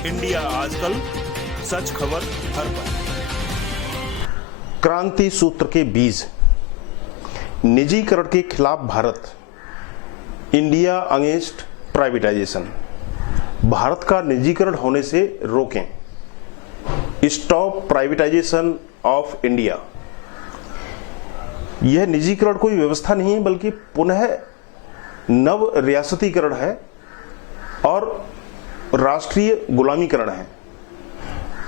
India आजकल, सच खबर हर पल। क्रांति सूत्र के बीज, निजीकरण के खिलाफ Bharat, India against privatisation. Bharat का निजीकरण होने से रोकें, स्टॉप प्राइवेटाइजेशन ऑफ इंडिया। यह निजीकरण कोई व्यवस्था नहीं है बल्कि पुनः नव रियासतीकरण है और राष्ट्रीय गुलामीकरण है।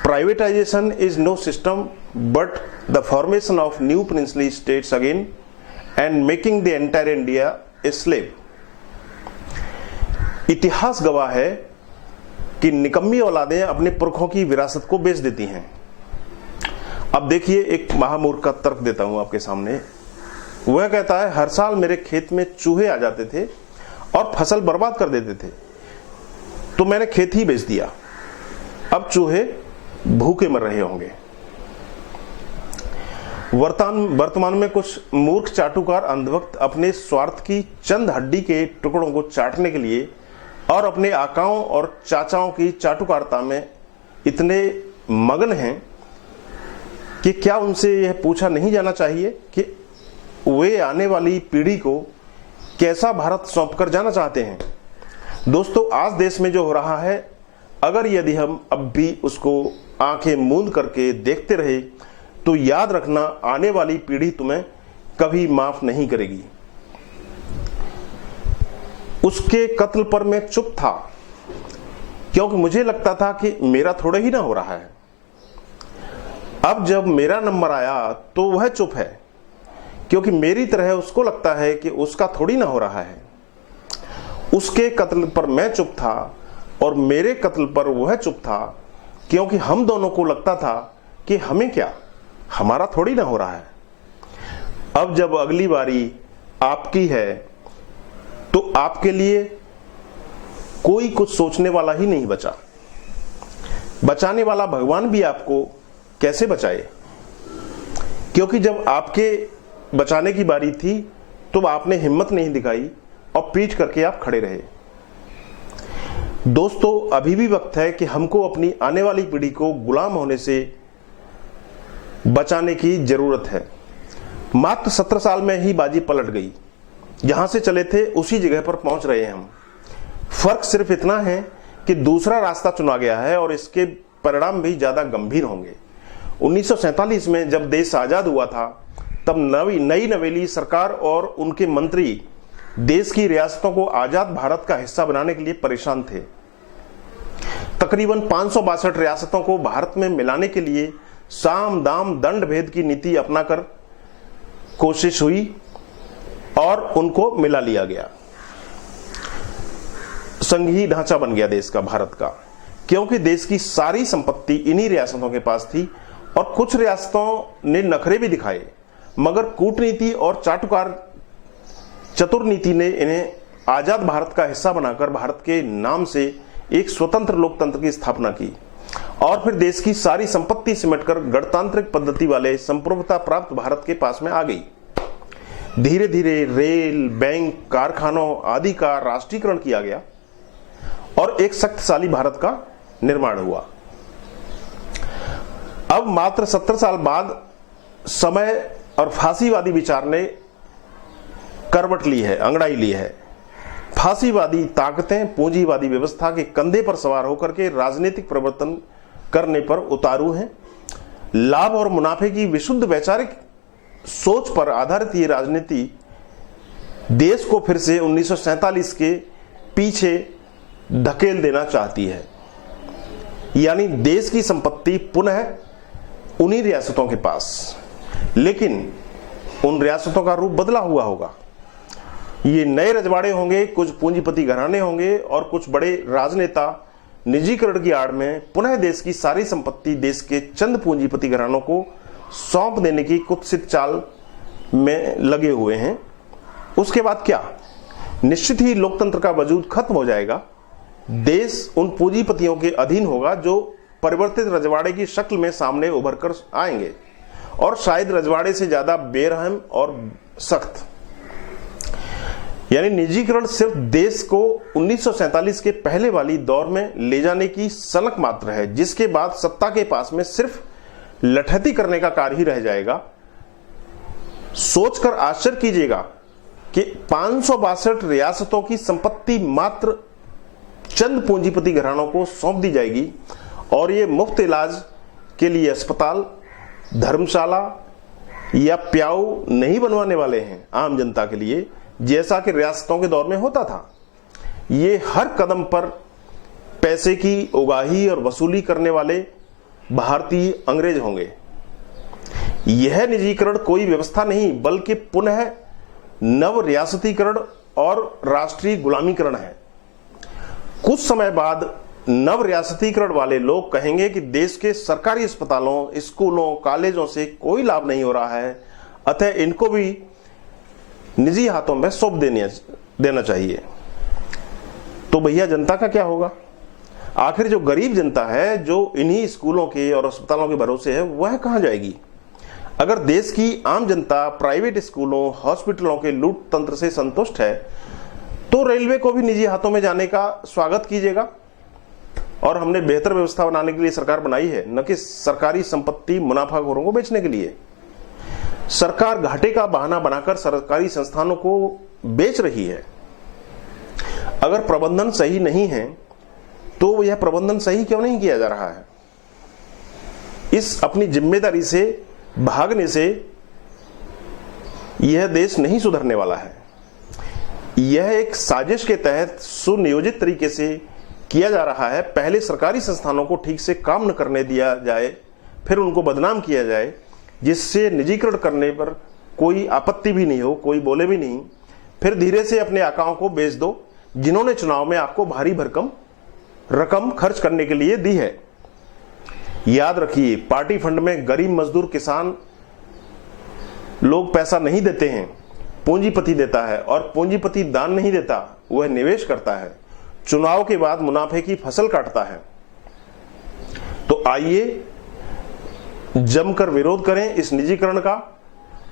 Privatisation is no system but the formation of new princely states again and making the entire India a slave. इतिहास गवाह है कि निकम्मी औलादें अपने पुरखों की विरासत को बेच देती हैं। अब देखिए, एक महामूर्ख का तर्क देता हूं आपके सामने। वह कहता है, हर साल मेरे खेत में चूहे आ जाते थे और फसल बर्बाद कर देते थे, तो मैंने खेत ही बेच दिया। अब चूहे भूखे मर रहे होंगे। वर्तमान में कुछ मूर्ख चाटुकार अंधभक्त अपने स्वार्थ की चंद हड्डी के टुकड़ों को चाटने के लिए और अपने आकाओं और चाचाओं की चाटुकारता में इतने मगन हैं कि क्या उनसे यह पूछा नहीं जाना चाहिए कि वे आने वाली पीढ़ी को कैसा भारत सौंपकर जाना चाहते हैं। दोस्तों, आज देश में जो हो रहा है, अगर यदि हम अब भी उसको आंखें मूंद करके देखते रहे तो याद रखना, आने वाली पीढ़ी तुम्हें कभी माफ नहीं करेगी। उसके कत्ल पर मैं चुप था क्योंकि मुझे लगता था कि मेरा थोड़ा ही ना हो रहा है। अब जब मेरा नंबर आया तो वह चुप है क्योंकि मेरी तरह उसको लगता है कि उसका थोड़ी ना हो रहा है। उसके कत्ल पर मैं चुप था और मेरे कत्ल पर वह चुप था क्योंकि हम दोनों को लगता था कि हमें क्या, हमारा थोड़ी ना हो रहा है। अब जब अगली बारी आपकी है तो आपके लिए कोई कुछ सोचने वाला ही नहीं बचा। बचाने वाला भगवान भी आपको कैसे बचाए, क्योंकि जब आपके बचाने की बारी थी तो आपने हिम्मत नहीं दिखाई और पीठ करके आप खड़े रहे। दोस्तों, अभी भी वक्त है कि हमको अपनी आने वाली पीढ़ी को गुलाम होने से बचाने की जरूरत है। मात्र 17 साल में ही बाजी पलट गई। जहां से चले थे उसी जगह पर पहुंच रहे हैं हम। फर्क सिर्फ इतना है कि दूसरा रास्ता चुना गया है और इसके परिणाम भी ज्यादा गंभीर होंगे। 1947 में जब देश आजाद हुआ था, तब नई नवेली सरकार और उनके मंत्री देश की रियासतों को आजाद भारत का हिस्सा बनाने के लिए परेशान थे। तकरीबन 562 रियासतों को भारत में मिलाने के लिए साम दाम दंड भेद की नीति अपनाकर कोशिश हुई और उनको मिला लिया गया। संघीय ढांचा बन गया देश का, भारत का, क्योंकि देश की सारी संपत्ति इन्हीं रियासतों के पास थी। और कुछ रियासतों ने नखरे भी दिखाए, मगर कूटनीति और चाटुकार चतुर नीति ने इन्हें आजाद भारत का हिस्सा बनाकर भारत के नाम से एक स्वतंत्र लोकतंत्र की स्थापना की और फिर देश की सारी संपत्ति सिमटकर गणतांत्रिक पद्धति वाले संप्रभुता प्राप्त भारत के पास में आ गई। धीरे धीरे रेल, बैंक, कारखानों आदि का राष्ट्रीयकरण किया गया और एक शक्तिशाली भारत का निर्माण हुआ। अब मात्र 70 साल बाद समय और फांसीवादी विचार ने करवट ली है, अंगड़ाई ली है। फांसीवादी ताकतें पूंजीवादी व्यवस्था के कंधे पर सवार होकर के राजनीतिक परिवर्तन करने पर उतारू हैं। लाभ और मुनाफे की विशुद्ध वैचारिक सोच पर आधारित ये राजनीति देश को फिर से 1947 के पीछे धकेल देना चाहती है। यानी देश की संपत्ति पुनः उन्हीं रियासतों के पास, लेकिन उन रियासतों का रूप बदला हुआ होगा। ये नए रजवाड़े होंगे, कुछ पूंजीपति घराने होंगे और कुछ बड़े राजनेता निजीकरण की आड़ में पुनः देश की सारी संपत्ति देश के चंद पूंजीपति घरानों को सौंप देने की कुत्सित चाल में लगे हुए हैं। उसके बाद क्या, निश्चित ही लोकतंत्र का वजूद खत्म हो जाएगा। देश उन पूंजीपतियों के अधीन होगा जो परिवर्तित रजवाड़े की शक्ल में सामने उभर कर आएंगे और शायद रजवाड़े से ज्यादा बेरहम और सख्त। यानी निजीकरण सिर्फ देश को 1947 के पहले वाली दौर में ले जाने की सनक मात्र है, जिसके बाद सत्ता के पास में सिर्फ लठैती करने का कार्य ही रह जाएगा। सोचकर आश्चर्य कीजिएगा कि 562 रियासतों की संपत्ति मात्र चंद पूंजीपति घरानों को सौंप दी जाएगी और ये मुफ्त इलाज के लिए अस्पताल, धर्मशाला या प्याऊ नहीं बनवाने वाले हैं आम जनता के लिए, जैसा कि रियासतों के दौर में होता था। ये हर कदम पर पैसे की उगाही और वसूली करने वाले भारतीय अंग्रेज होंगे। यह निजीकरण कोई व्यवस्था नहीं बल्कि पुनः नव रियासतीकरण और राष्ट्रीय गुलामीकरण है। कुछ समय बाद नव रियासतीकरण वाले लोग कहेंगे कि देश के सरकारी अस्पतालों, स्कूलों, कॉलेजों से कोई लाभ नहीं हो रहा है, अतः इनको भी निजी हाथों में सौंप देना चाहिए। तो भैया जनता का क्या होगा? आखिर जो गरीब जनता है, जो इन्हीं स्कूलों के और अस्पतालों के भरोसे है, वह कहां जाएगी? अगर देश की आम जनता प्राइवेट स्कूलों, हॉस्पिटलों के लूट तंत्र से संतुष्ट है तो रेलवे को भी निजी हाथों में जाने का स्वागत कीजिएगा। और हमने बेहतर व्यवस्था बनाने के लिए सरकार बनाई है, न कि सरकारी संपत्ति मुनाफाखोरों को बेचने के लिए। सरकार घाटे का बहाना बनाकर सरकारी संस्थानों को बेच रही है। अगर प्रबंधन सही नहीं है तो यह प्रबंधन सही क्यों नहीं किया जा रहा है? इस अपनी जिम्मेदारी से भागने से यह देश नहीं सुधरने वाला है। यह एक साजिश के तहत सुनियोजित तरीके से किया जा रहा है। पहले सरकारी संस्थानों को ठीक से काम न करने दिया जाए, फिर उनको बदनाम किया जाए, जिससे निजीकरण करने पर कोई आपत्ति भी नहीं हो, कोई बोले भी नहीं। फिर धीरे से अपने आकाओं को बेच दो, जिन्होंने चुनाव में आपको भारी भरकम रकम खर्च करने के लिए दी है। याद रखिए, पार्टी फंड में गरीब मजदूर किसान लोग पैसा नहीं देते हैं, पूंजीपति देता है। और पूंजीपति दान नहीं देता, वह निवेश करता है, चुनाव के बाद मुनाफे की फसल काटता है। तो आइए जमकर विरोध करें इस निजीकरण का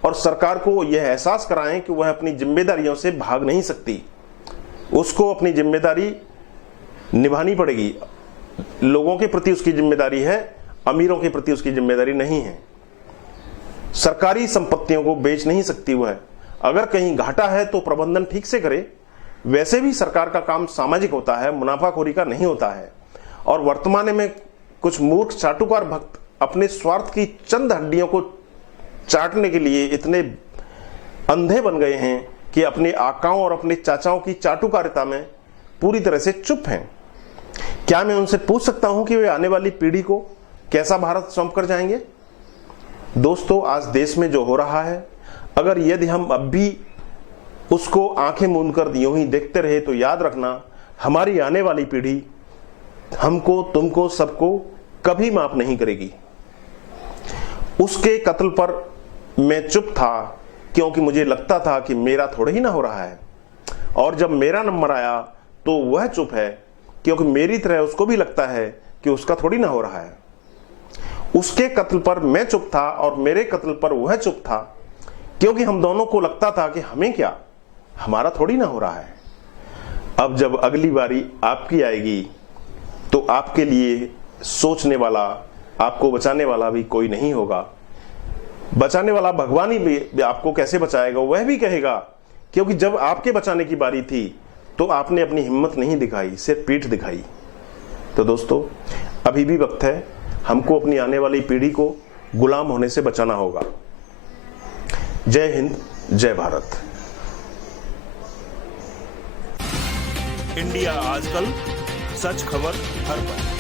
और सरकार को यह एहसास कराएं कि वह अपनी जिम्मेदारियों से भाग नहीं सकती। उसको अपनी जिम्मेदारी निभानी पड़ेगी। लोगों के प्रति उसकी जिम्मेदारी है, अमीरों के प्रति उसकी जिम्मेदारी नहीं है। सरकारी संपत्तियों को बेच नहीं सकती वह। अगर कहीं घाटा है तो प्रबंधन ठीक से करे। वैसे भी सरकार का काम सामाजिक होता है, मुनाफाखोरी का नहीं होता है। और वर्तमान में कुछ मूर्ख चाटुकार भक्त अपने स्वार्थ की चंद हड्डियों को चाटने के लिए इतने अंधे बन गए हैं कि अपने आकाओं और अपने चाचाओं की चाटुकारिता में पूरी तरह से चुप हैं। क्या मैं उनसे पूछ सकता हूं कि वे आने वाली पीढ़ी को कैसा भारत सौंप कर जाएंगे? दोस्तों, आज देश में जो हो रहा है, अगर यदि हम अब भी उसको आंखें मूंद कर यूं ही देखते रहे तो याद रखना, हमारी आने वाली पीढ़ी हमको, तुमको, सबको कभी माफ नहीं करेगी। उसके कत्ल पर मैं चुप था क्योंकि मुझे लगता था कि मेरा थोड़ा ही ना हो रहा है, और जब मेरा नंबर आया तो वह चुप है क्योंकि मेरी तरह उसको भी लगता है कि उसका थोड़ी ना हो रहा है। उसके कत्ल पर मैं चुप था और मेरे कत्ल पर वह चुप था क्योंकि हम दोनों को लगता था कि हमें क्या, हमारा थोड़ी ना हो रहा है। अब जब अगली बारी आपकी आएगी तो आपके लिए सोचने वाला, आपको बचाने वाला भी कोई नहीं होगा। बचाने वाला भगवान ही भी आपको कैसे बचाएगा वह भी कहेगा, क्योंकि जब आपके बचाने की बारी थी तो आपने अपनी हिम्मत नहीं दिखाई, सिर्फ पीठ दिखाई। तो दोस्तों, अभी भी वक्त है, हमको अपनी आने वाली पीढ़ी को गुलाम होने से बचाना होगा। जय हिंद, जय भारत। इंडिया आजकल, सच खबर हर पल।